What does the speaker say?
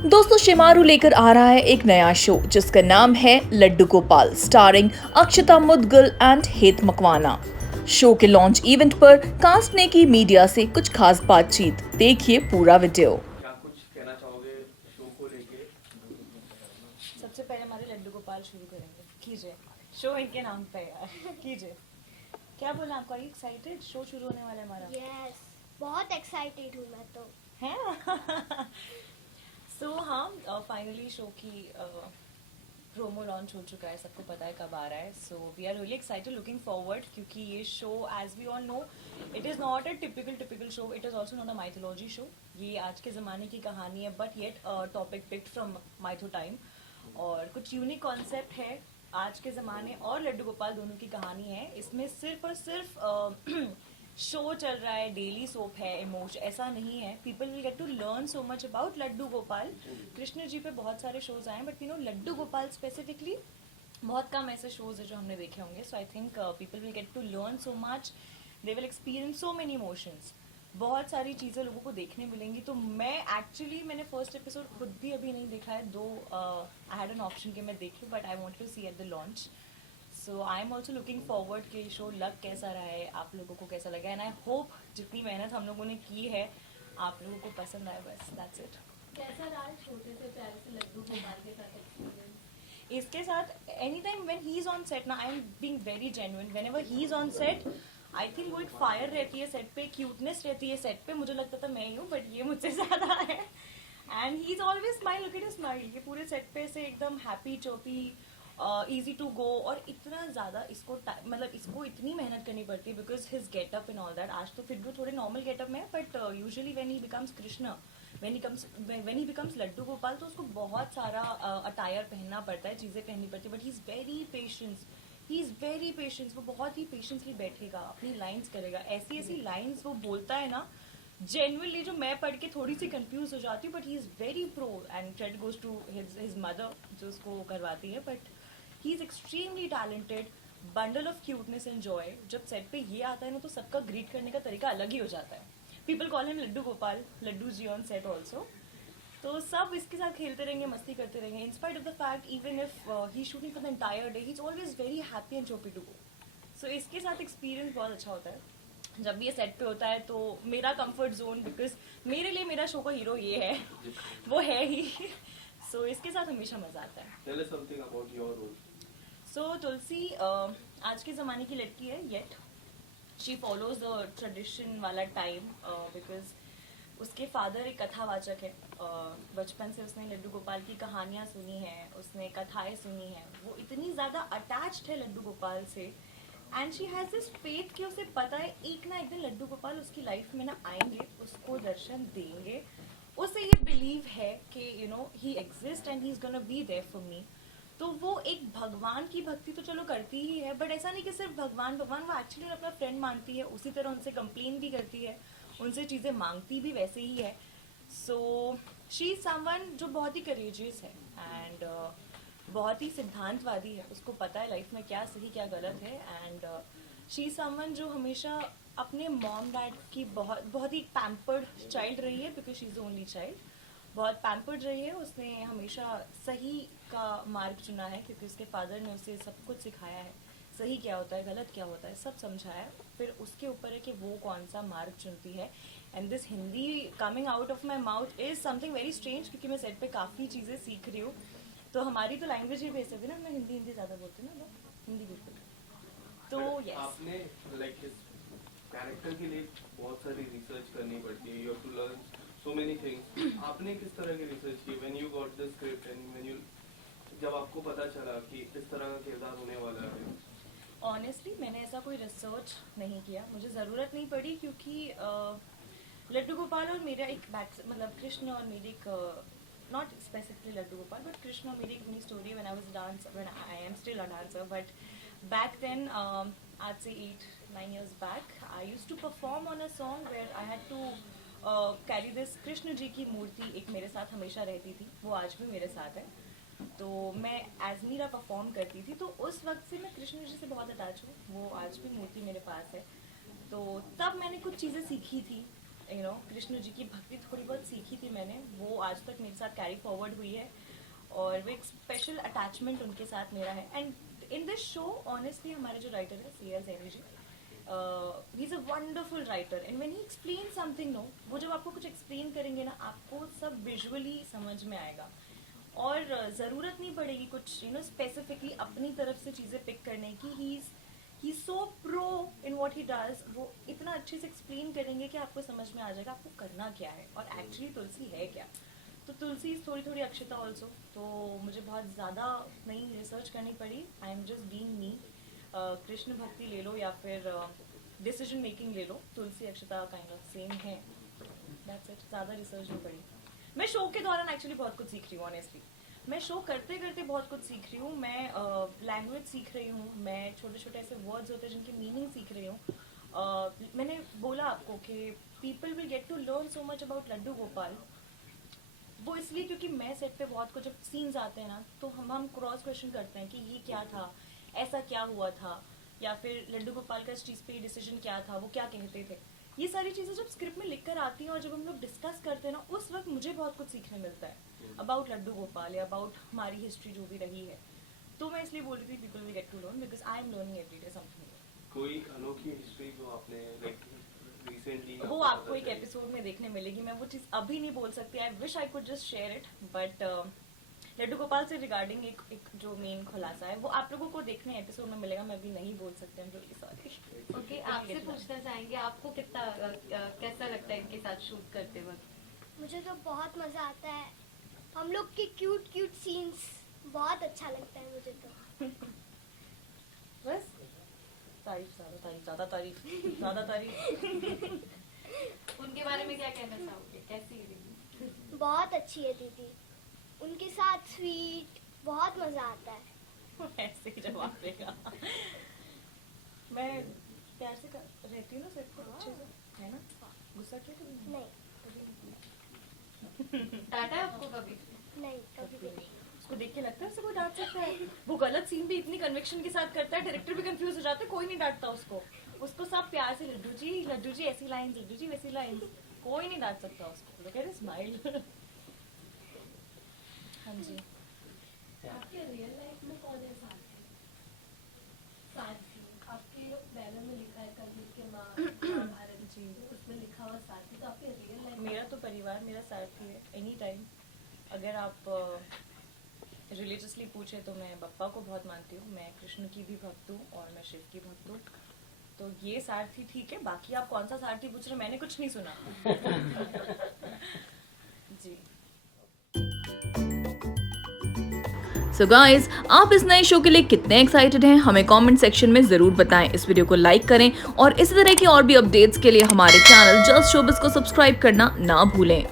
दोस्तों शिमारू लेकर आ रहा है एक नया शो जिसका नाम है Laddu Gopal starring Akshata Mudgal and Het Makwana. Show के लॉन्च इवेंट पर कास्ट ने की मीडिया से कुछ खास बातचीत। देखिए पूरा वीडियो। क्या कुछ कहना चाहोगे शो को लेके? सबसे पहले हमारे लड्डू गोपाल शुरू करेंगे। कीजिए, शो इनके नाम पे है यार। कीजिए, क्या बोला आपको? Are you excited? शो शुरू होने वाला है हमारा। यस, बहुत एक्साइटेड हूँ मैं तो। है सो हाँ, फाइनली शो की प्रोमो लॉन्च हो चुका है, सबको पता है कब आ रहा है। So we are really excited, looking forward, क्योंकि ये show as we all know it is not a typical show, it is also not a mythology show. ये आज के ज़माने की कहानी है, but yet topic picked from mytho time, और कुछ यूनिक कॉन्सेप्ट है। आज के ज़माने और लड्डू गोपाल दोनों की कहानी है। इसमें सिर्फ और सिर्फ शो चल रहा है, डेली सोप है, इमोशन ऐसा नहीं है। People will get to learn so much about Laddu Gopal. Krishna ji पे बहुत सारे शोज आए, but you know Laddu Gopal specifically बहुत कम ऐसे शोज है जो हमने देखे होंगे। So I think people will get to learn so much, they will experience so many emotions. बहुत सारी चीज़ें लोगों को देखने मिलेंगी। तो मैंने फर्स्ट एपिसोड खुद भी अभी नहीं देखा है, दो आई हैड एन ऑप्शन कि मैं देखूं, but I want to see at the launch. So I am also looking forward कि शो लग कैसा रहा है, आप लोगों को कैसा लगा, एंड आई होप जितनी मेहनत हम लोगों ने की है आप लोगों को पसंद आए। बस दैट्स इट। कैसा रहा छोटे से प्यारे से लड्डू गोपाल के साथ एक्सपीरियंस? इसके साथ any time when he is on set ना, I am being very genuine, whenever he is on set I think वो एक फायर रहती है सेट पे, क्यूटनेस रहती है सेट पे। मुझे लगता था मैं ही हूँ, बट ये मुझसे ज़्यादा है। And he is always smile, look at his smile. ये पूरे सेट पे से एकदम हैप्पी चोपी, इजी टू गो, और इतना ज़्यादा इसको मतलब इसको इतनी मेहनत करनी पड़ती है because his getup and all that. आज तो फिर भी थोड़े नॉर्मल गेटअप में है, but usually when he becomes Krishna, when he becomes Laddu Gopal, तो उसको बहुत सारा अटायर पहनना पड़ता है, चीज़ें पहननी पड़ती है, but he is very patience. वो बहुत ही पेशेंसली बैठेगा, अपनी लाइंस करेगा, ऐसी ऐसी लाइंस वो बोलता है ना, जेन्युइनली जो मैं पढ़ के थोड़ी सी कंफ्यूज हो जाती हूँ, but he is very pro, and credit goes to his mother जो उसको करवाती है। But he is extremely talented, bundle of cuteness and joy. जब सेट पे ये आता है ना, तो सबका ग्रीट करने का तरीका अलग ही हो जाता है। People call him Laddu Gopal, Laddu ji on set also. तो सब इसके साथ खेलते रहेंगे, मस्ती करते रहेंगे, in spite of the fact even if he shooting for the entire day, he is always very happy and choppy to go. So इसके साथ एक्सपीरियंस बहुत अच्छा होता है जब भी ये सेट पे होता है। तो मेरा कंफर्ट जोन, बिकॉज मेरे लिए मेरा शो का हीरो ये है, वो है ही। सो इसके साथ हमेशा मजा आता है। Tell us something about your role. सो तुलसी आज के ज़माने की लड़की है, yet she follows the tradition वाला टाइम, बिकॉज उसके फादर एक कथावाचक है। बचपन से उसने लड्डू गोपाल की कहानियाँ सुनी हैं, उसने कथाएं सुनी हैं, वो इतनी ज़्यादा अटैच्ड है लड्डू गोपाल से, and she has this faith कि उसे पता है एक ना एक दिन लड्डू गोपाल उसकी लाइफ में ना आएंगे, उसको दर्शन देंगे। उसे ये बिलीव है कि you know he exist and he is gonna be there for me. तो वो एक भगवान की भक्ति तो चलो करती ही है, बट ऐसा नहीं कि सिर्फ भगवान, वो एक्चुअली अपना फ्रेंड मानती है, उसी तरह उनसे कंप्लेन भी करती है, उनसे चीज़ें मांगती भी वैसे ही है। सो शी इज समवन जो बहुत ही करेजियस है, एंड बहुत ही सिद्धांतवादी है। उसको पता है लाइफ में क्या सही क्या गलत है, एंड शी इज समवन जो हमेशा अपने मॉम डैड की बहुत ही पैम्पर्ड चाइल्ड रही है, because she is the only child. बहुत पैम्पर्ड रही है, उसने हमेशा सही का मार्ग चुना है, क्योंकि उसके फादर ने उसे सब कुछ सिखाया है, सही क्या होता है गलत क्या होता है सब समझाया है। फिर उसके ऊपर है कि वो कौन सा मार्ग चुनती है। And this Hindi coming out of my mouth is something very strange, क्योंकि मैं सेट पे काफ़ी चीज़ें सीख रही हूँ। तो हमारी तो लैंग्वेज ही बेसिक है ना, मैं हिंदी ज़्यादा बोलती हूँ ना, हिंदी बिल्कुल। तो But यस, आपने like his कैरेक्टर के लिए बहुत सारी रिसर्च करनी पड़ती है, you have to learn so many things. आपने किस तरह की रिसर्च की when you got the script and when you, जब आपको पता चला कि इस तरह का किरदार होने वाला है? ऑनेस्टली मैंने ऐसा कोई रिसर्च नहीं किया, मुझे ज़रूरत नहीं पड़ी, क्योंकि लड्डू गोपाल और मेरा एक मतलब कृष्ण और मेरी एक, not specifically Laddu Gopal, but Krishna और मेरी एक अपनी story. When I was dancer, when I am still a dancer, but back then आज से 8-9 years back I used to perform on a song where I had to carry this Krishna ji की मूर्ति एक मेरे साथ हमेशा रहती थी, वो आज भी मेरे साथ है। तो मैं एज मीरा परफॉर्म करती थी, तो उस वक्त से मैं कृष्ण जी से बहुत अटैच हूँ, वो आज भी मूर्ति मेरे पास है। तो तब मैंने कुछ चीज़ें सीखी थी, यू नो कृष्ण जी की भक्ति थोड़ी बहुत सीखी थी मैंने, वो आज तक मेरे साथ कैरी फॉरवर्ड हुई है और वो एक स्पेशल अटैचमेंट उनके साथ मेरा है. And in this show honestly हमारे जो राइटर है CL Saini ji, he is a wonderful writer and when he explain something, no, वो जब आपको कुछ एक्सप्लेन करेंगे ना, आपको सब विजुअली समझ में आएगा और ज़रूरत नहीं पड़ेगी कुछ यू नो स्पेसिफिकली अपनी तरफ से चीज़ें पिक करने की. He so pro in what he does. वो इतना अच्छे से एक्सप्लेन करेंगे कि आपको समझ में आ जाएगा आपको करना क्या है और एक्चुअली तुलसी है क्या. तो तुलसी थोड़ी थोड़ी अक्षता ऑल्सो. तो मुझे बहुत ज़्यादा नई रिसर्च करनी पड़ी. I am just being me. Krishna भक्ति ले लो या फिर डिसीजन मेकिंग ले लो, तुलसी अक्षता काइंड ऑफ सेम है. That's it. ज़्यादा रिसर्च नहीं पड़ी. मैं शो के दौरान एक्चुअली बहुत कुछ सीख रही हूँ ऑनेस्टली. मैं शो करते करते बहुत कुछ सीख रही हूँ. मैं लैंग्वेज सीख रही हूँ. मैं छोटे छोटे ऐसे वर्ड्स होते हैं जिनकी मीनिंग सीख रही हूँ. मैंने बोला आपको कि people will get to learn so much about Laddu Gopal. वो इसलिए क्योंकि मैं सेट पे बहुत कुछ, जब सीन्स आते हैं ना, तो हम क्रॉस क्वेश्चन करते हैं कि ये क्या था, ऐसा क्या हुआ था, या फिर लड्डू गोपाल का इस चीज़ पे डिसीजन क्या था, वो क्या कहते थे. ये सारी चीज़ें जब स्क्रिप्ट में लिख कर आती हैं और जब हम लोग डिस्कस करते हैं ना, उस वक्त मुझे बहुत कुछ सीखने मिलता है अबाउट लड्डू गोपाल या अबाउट हमारी हिस्ट्री जो भी रही है. तो मैं इसलिए बोल रही थी people will get to learn because I am learning every day something. कोई अनोखी हिस्ट्री जो आपने लाइक रिसेंटली वो आपको एक एपिसोड में देखने मिलेगी. मैं वो चीज़ अभी नहीं बोल सकती. I wish I could just share it, but Laddu Gopal से रिगार्डिंग एक जो मेन खुलासा है वो आप लोगों को देखने एपिसोड में मिलेगा. मैं अभी नहीं बोल सकती हूँ, रियली सॉरी. ओके, आपसे पूछना चाहेंगे आपको कितना कैसा लगता है इनके साथ शूट करते वक्त? मुझे तो बहुत मज़ा आता है. हम लोग की क्यूट क्यूट सीन्स बहुत अच्छा लगता है मुझे तो. बस तारीफ, ज़्यादा तारीफ. उनके बारे में क्या कहना चाहोगे, कैसी है दीदी? बहुत अच्छी है दीदी. उनके साथ स्वीट, बहुत मज़ा आता है. ऐसे ही जवाब देगा. मैं प्यार से रहती हूँ ना सेट पर अच्छे से, है ना. गुस्सा क्यों करूँ? नहीं डांटा है आपको कभी? नहीं, कभी भी नहीं. उसको देख के लगता है उसे कोई डांट सकता है. वो गलत सीन भी इतनी कन्विक्शन के साथ करता है, डायरेक्टर भी कंफ्यूज हो जाता है. कोई नहीं डांटता उसको सब प्यार से लड्डू जी ऐसी लाइंस, लड्डू जी वैसी लाइंस. कोई नहीं डांट सकता उसको. Look at his smile. हाँ जी. आपके रियल लाइफ में कौन है साथी? आपके बैनर में लिखा है कबीर के माँ महाभारत जी, उसमें लिखा हुआ साथी. तो आपके रियल लाइफ मेरा तो परिवार मेरा साथी है एनी टाइम. अगर आप रिलीजियसली पूछे तो मैं बप्पा को बहुत मानती हूँ. मैं कृष्ण की भी भक्त हूँ और मैं शिव की भक्त हूँ. तो ये सारथी ठीक है. बाकी आप कौन सा सारथी पूछ रहे हैं, मैंने कुछ नहीं सुना. जी. सो गाइस, आप इस नए शो के लिए कितने एक्साइटेड हैं हमें कमेंट सेक्शन में जरूर बताएं. इस वीडियो को लाइक करें और इसी तरह की और भी अपडेट्स के लिए हमारे चैनल जस्ट शोबिज को सब्सक्राइब करना ना भूलें.